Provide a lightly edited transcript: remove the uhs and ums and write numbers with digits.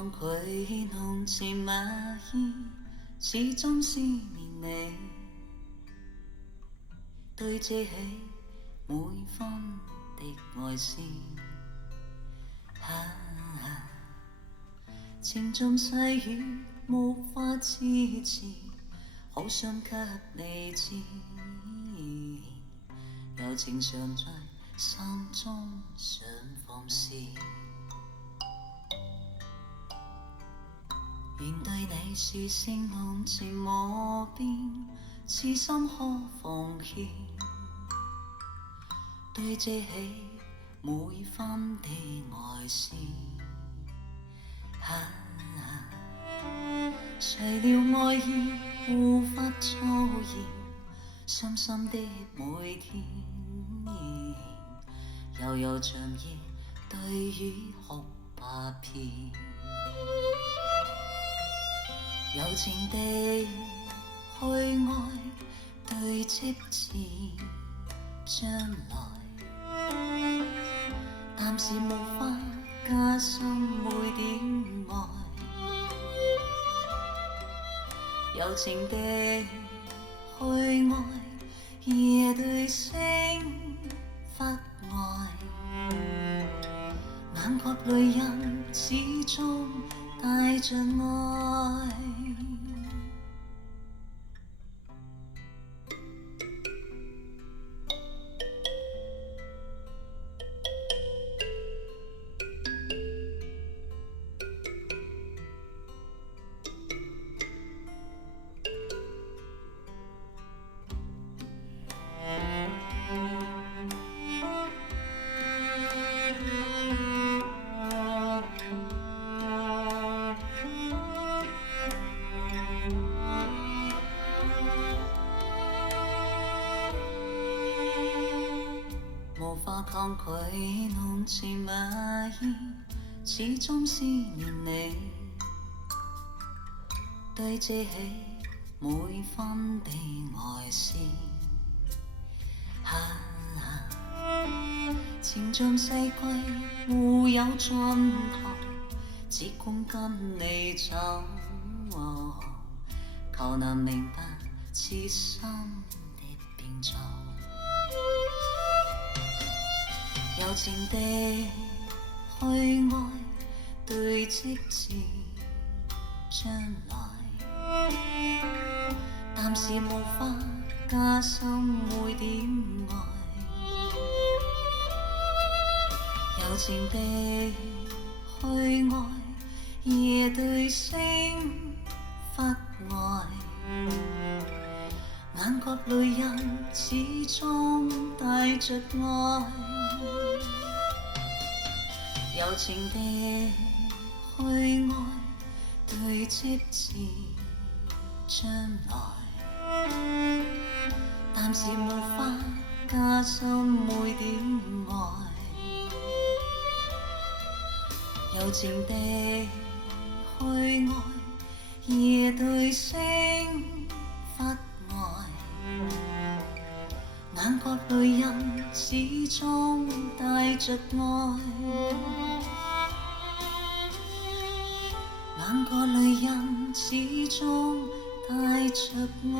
抗拒濃情蜜意，始終思念你，對借起每分的愛思。情重細雨無法支持，好想給你知，柔情常在心中想放肆。願對你說聲濃情無邊，痴心可奉獻，對借起每分的愛思。誰料愛意無法操演，深深的每天，悠悠長夜對雨哭百遍。柔情地去愛，對積至將來，暫時無法加深每點愛。柔情地去愛，夜對星發呆，眼角淚印始終帶着愛。無法抗拒濃情蜜意，始終思念你，對借起每分的愛思。情像世季互有盡頭，只管跟你走，求能明白痴心的變奏。柔情地去愛，對積至將來，暫時無法加深每點愛。柔情地去愛，夜對星發呆，眼角淚印始終帶着愛。柔情地去愛，對積至將來，暫時無法加深每點愛。柔情地去愛，夜對星發呆，眼角淚印始終帶着愛。眼角淚印始終帶着愛。